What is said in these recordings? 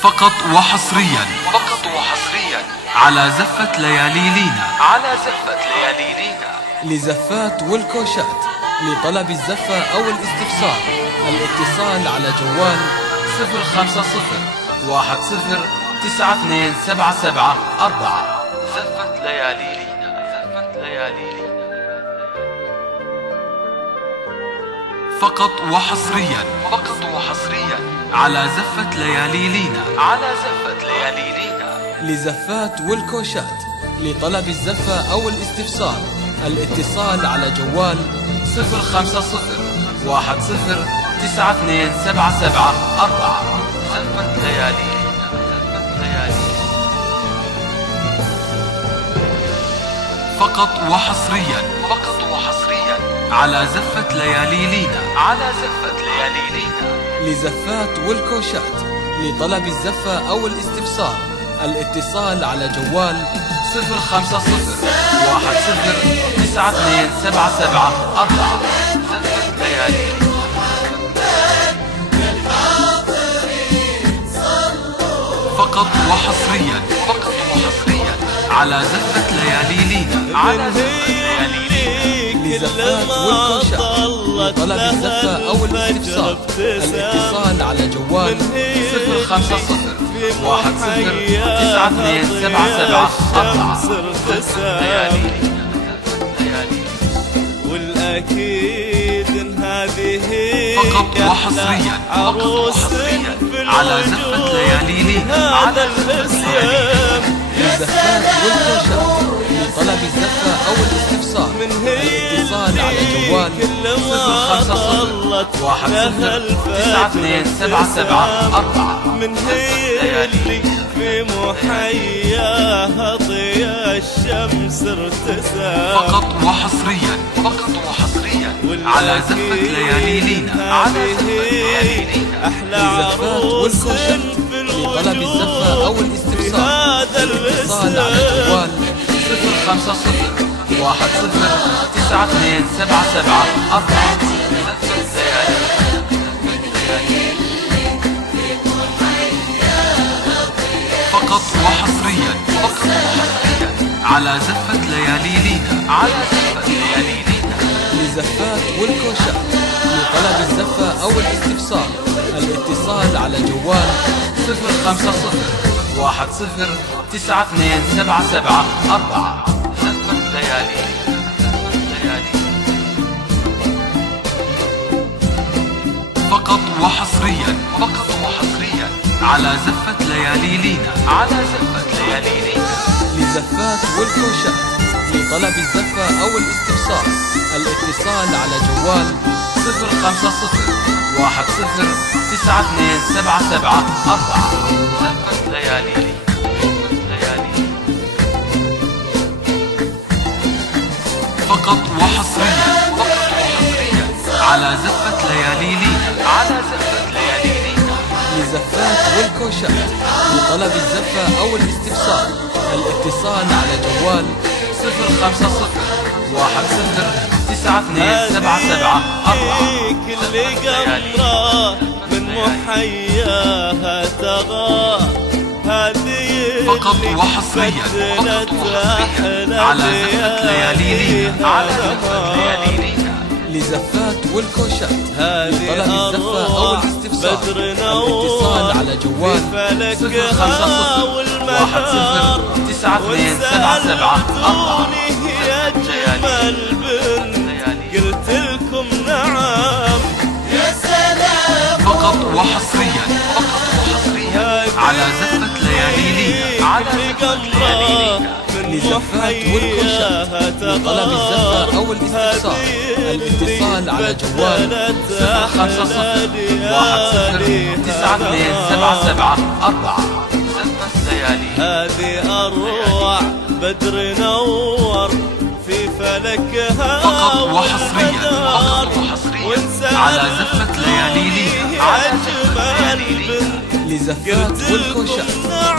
فقط وحصريا على زفة ليالي لينا لزفات والكوشات. لطلب الزفة أو الاستفسار الاتصال على جوال 050-10-9277-4. زفة ليالي لينا. فقط وحصريا على زفة ليالي لينا. لزفات والكوشات. لطلب الزفة أو الاستفسار الاتصال على جوال 050-10-9277-4. زفة ليالي لينا. فقط وحصريا على زفة ليالي لينا. لزفات والكوشات. لطلب الزفة أو الاستفسار الاتصال على جوال 050-10-9277-4. زفة ليالي لينا. فقط وحصريا على زفة ليالي لينا. لزفات والكوشات. لطلب الزفة أو الاستفسار الاتصال على جوال 050-10-9277-4. والأكيد إن هذه فقط وحصريا على زفة ليالي لينا. لزفات والكوشات. لطلب الزفة أو الاستفسار الاتصال على جوال 050-10-9277-4. من هي اللي في محياها ضياء الشمس ارتسم. فقط وحصريا على زفة ليالي لينا. أحلى لزفات عروس والكوشات. في لطلب الزفة أو الوجود الاستفسار هذا الاتصال على جوال 050-10-9277-4. فقط وحصريا على زفة ليالي لينا. لزفات والكوشات. لطلب الزفة أو الاستفسار الاتصال على جوال 050-10-9277-4. زفة ليالي. فقط وحصريا على زفة ليالي لينا. لزفات والكوشات. لطلب الزفة أو الاستفسار الاتصال على جوال 050-10-9277-4. زفة ليالي. فقط وحصريا على زفة ليالي لينا. لزفات والكوشات. لطلب الزفة أو الاستفسار الاتصال على جوال 050-10-9277-4. كل قمرة من محياها تغى. هذه فقط وحصريا على زفة ليالي لينا. لزفات والكوشات. لطلب الزفة أو الاستفسار الاتصال على جوال 050-10-9277-4. يا جمال بنت قلت لكم نعم. يا سلام. فقط وحصريا على زفة ليالي لينا. لزفات والكوشات. لطلب الزفة أو الاستفسار الاتصال على جوال 050-10-9277-4. زفة ليالي. هذه أروع بدر نور في فلكها. فقط وحصريا على زفة ليالي لينا. لزفات والكوشات.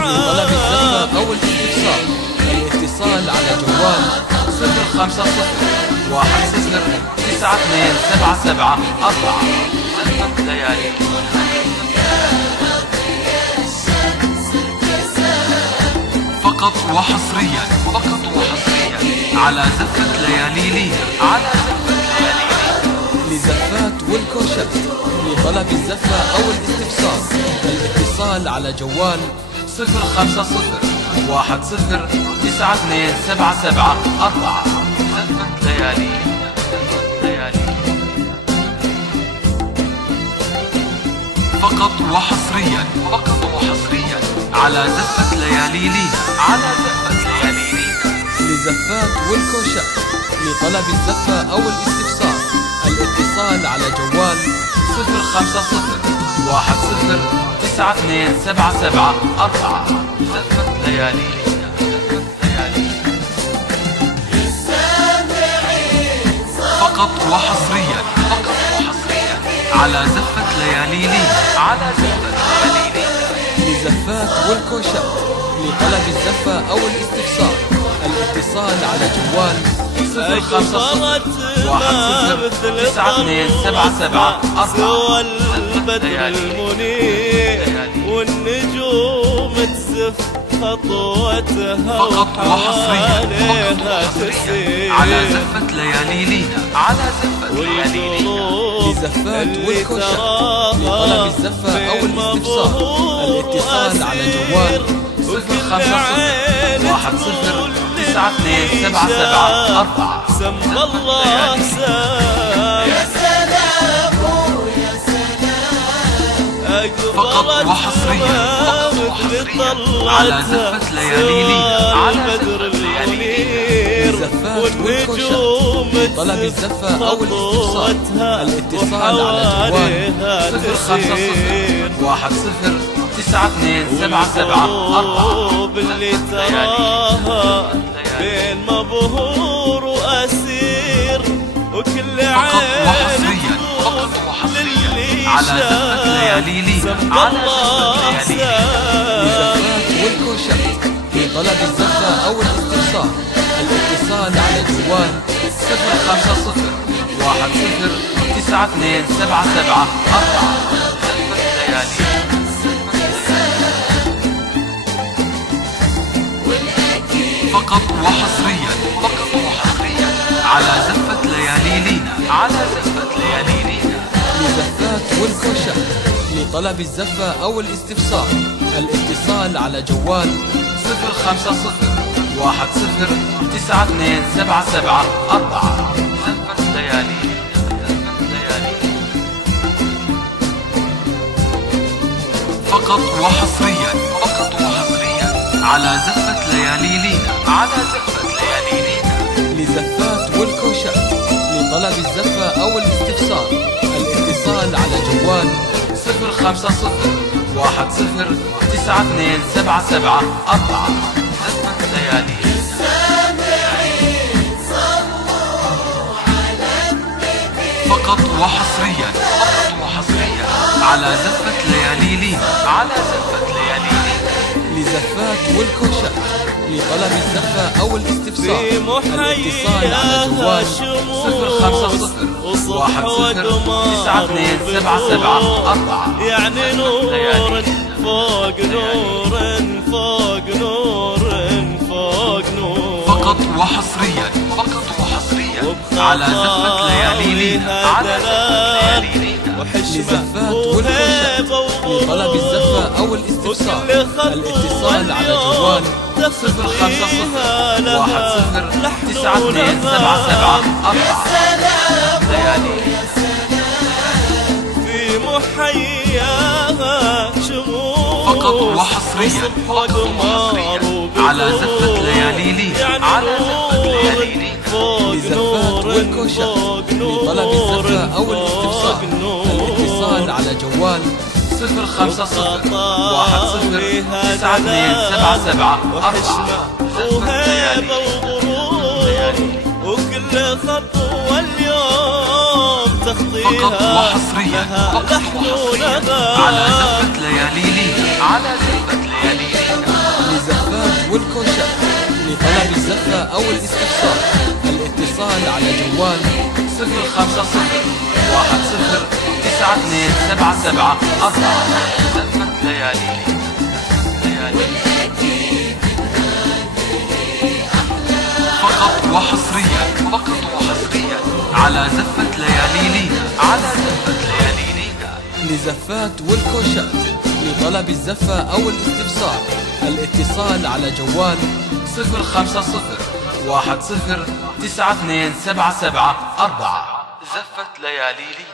لطلب الزفة أو الاستفسار الاتصال على جوال 050-10-9277-4. زفة ليالي. فقط وحصريا على زفة ليالينا على زفة ليالينا. لزفات والكوشات لطلب الزفة أو الاستفسار الاتصال على جوال 050-10-9277-4 زفة ليالينا. فقط وحصريا على زفة ليالينا على زفة ليالينا. لزفات والكوشات لطلب الزفة أو الاستفسار الاتصال على جوال 050-10-9277-4 زفة ليالينا. فقط وحصريا على زفة ليالينا على زفة ليالينا. لزفات والكوشات لطلب الزفة أو الاستفسار الاتصال على جوال 050-10-9277-4 سوى البدر المنير والنجوم تزف خطوتها فقط وحصريا تسير على زفة ليالينا على زفة ليالينا. لزفات والكوشات لطلب الزفة أو الاستفسار الاتصال على جوال 050-10-9277-4 سم الله سام يا سلام يا سلام. فقط وحصريا على زفة ليالينا على زفة ليالينا. لزفات والكوشات لطلب الزفة أو الاستفسار الاتصال على جوال 050-10-9277-4 باللي تراها بين مبهور وأسير وكل فقط عين وحصريا على زفة ليالينا على زفة ليالينا. لزفات والكوشات لطلب الزفة أو الاستفسار الاتصال على جوال 050-10-9277-4 زفة ليالينا. فقط وحصريا على زفة ليالينا على زفة ليالينا. لزفات والكوشات لطلب الزفة أو الاستفسار الاتصال على جوال 050-10-9277-4 زفة ليالينا. فقط وحصريا على زفة ليالينا على زفة ليالينا. لزفات والكوشات لطلب الزفة أو الاستفسار الاتصال على جوال 050-10-9277-4 زفة ليالينا. فقط وحصريا على زفة ليالينا على زفة ليالينا. لزفات والكوشات لطلب الزفة أو الاستفسار الاتصال على جوال 050-10-9277-4 يعني نور فوق نور فوق نور فوق نور. فقط وحصريا على زفة ليالينا على زفة ليالينا. لزفات والكوشات لطلب الزفة أو الاستفسار الاتصال على جوال 050-10-9277-4 ليالينا. في محياها شموس فقط وحصريا على زفة ليالينا على زفة ليالينا. لزفات والكوشات لطلب الزفة أو الاستفسار الاتصال على جوال 050-10-9277-4 وهيبة وغرور وكل خطوة اليوم تخطيها فقط وحصريا على زفة ليالينا على زفة ليالينا. لزفات والكوشات لطلب الزفة أو الاستفسار الاتصال على جوال 050-10-9277-4 زفة ليالينا. فقط وحصريا على زفة ليالينا لزفات والكوشات. لطلب الزفة أو الاستفسار الاتصال على جوال 050 10 9277 4. زفة ليالينا.